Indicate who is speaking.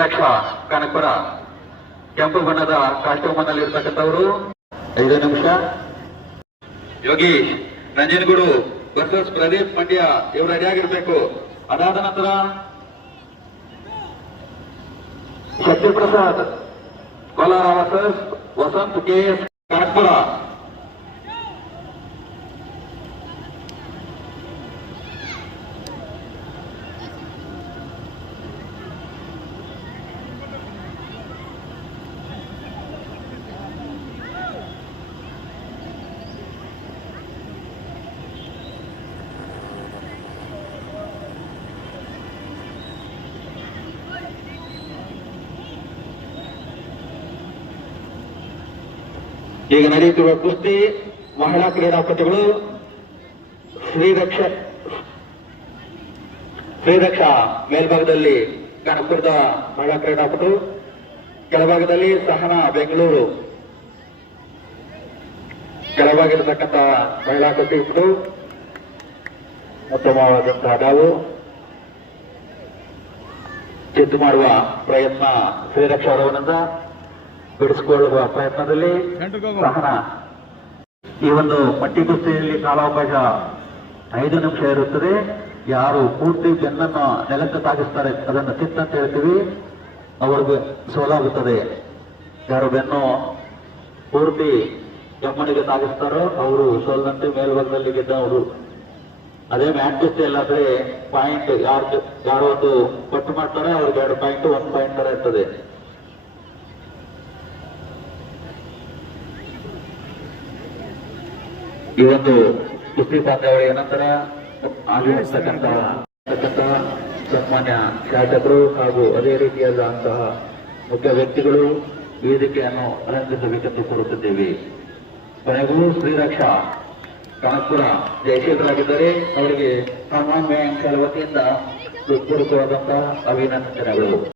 Speaker 1: ಶ್ರೀರಕ್ಷಾ ಕನಕಪುರ ಕೆಂಪು ಬಣ್ಣದ ಕಾಸ್ಟ್ಯೂಮ್ನಲ್ಲಿ ಇರ್ತಕ್ಕಂಥವರು ಐದು ನಿಮಿಷ. ಯೋಗೀಶ್ ನಂಜನಗೂಡು ವರ್ಸಸ್ ಪ್ರದೀಪ್ ಮಂಡ್ಯ ಇವರು ರೆಡಿಯಾಗಿರ್ಬೇಕು ಅದಾದ ನಂತರ Shaktiprasad Kolar versus Vasant K S ಈಗ ನಡೆಯುತ್ತಿರುವ ಕುಸ್ತಿ ಮಹಿಳಾ ಕ್ರೀಡಾಪಟುಗಳು ಶ್ರೀರಕ್ಷ ಶ್ರೀರಕ್ಷಾ ಮೇಲ್ಭಾಗದಲ್ಲಿ ಕನಕಪುರದ ಮಹಿಳಾ ಕ್ರೀಡಾಪಟು. ಕೆಳಭಾಗದಲ್ಲಿ ಸಹನಾ ಬೆಂಗಳೂರು. ಕೆಳಭಾಗಿರತಕ್ಕಂಥ ಮಹಿಳಾ ಕುಸ್ತಿಪಟು ಉತ್ತಮವಾದಂತಹ ಡಾವು ಚಿದ್ದು ಮಾಡುವ ಪ್ರಯತ್ನ ಶ್ರೀರಕ್ಷಾ ಅವರವರಿಂದ ಬಿಡಿಸಿಕೊಳ್ಳುವ ಪ್ರಯತ್ನದಲ್ಲಿ ಸಹನ. ಈ ಒಂದು ಪಟ್ಟಿ ಕುಸ್ತಿಯಲ್ಲಿ ಕಾಲಾವಕಾಶ ಐದು ನಿಮಿಷ ಇರುತ್ತದೆ. ಯಾರು ಪೂರ್ತಿ ಬೆನ್ನನ್ನು ನೆಲಕ್ಕೆ ತಾಗಿಸ್ತಾರೆ ಅದನ್ನು ತಿತ್ತಂತ ಅಂತ ಹೇಳ್ತೀವಿ. ಅವರಿಗೆ ಸೋಲಾಗುತ್ತದೆ. ಯಾರು ಬೆನ್ನು ಪೂರ್ತಿ ಕೆಮ್ಮಣಿಗೆ ತಾಗಿಸ್ತಾರೋ ಅವರು ಸೋಲಂತೆ ಮೇಲ್ಭಾಗದಲ್ಲಿ ಗೆದ್ದವರು. ಅದೇ ಮ್ಯಾಚ್ ಕುಸ್ತಿ ಅಲ್ಲಾದ್ರೆ ಪಾಯಿಂಟ್ ಯಾರು ಯಾರು ಒಂದು ಪಟ್ಟು ಮಾಡ್ತಾರೆ ಅವ್ರಿಗೆ ಎರಡು ಪಾಯಿಂಟ್ ಒಂದು ಪಾಯಿಂಟ್ ತರ ಇರ್ತದೆ. ಈ ಒಂದು ಕುಸ್ತಿ ಪಂದ್ಯಾವಳಿಯ ನಂತರ ಆಗಿರ್ತಕ್ಕಂತಹ ಸನ್ಮಾನ್ಯ ಶಾಸಕರು ಹಾಗೂ ಅದೇ ರೀತಿಯಾದಂತಹ ಮುಖ್ಯ ವ್ಯಕ್ತಿಗಳು ವೇದಿಕೆಯನ್ನು ಅಲಂಕರಿಸಬೇಕೆಂದು ಕೋರುತ್ತಿದ್ದೇವೆ. ಕೊನೆಗೂ ಶ್ರೀರಕ್ಷಾ, ಕನಕಪುರ ಜಯಶೀಲರಾಗಿದ್ದರೆ ಅವರಿಗೆ ಸಾಮಾನ್ಯ ಅಂಶಗಳ ವತಿಯಿಂದ ಪೂರಕವಾದಂತಹ ಅಭಿನಂದನೆಗಳು.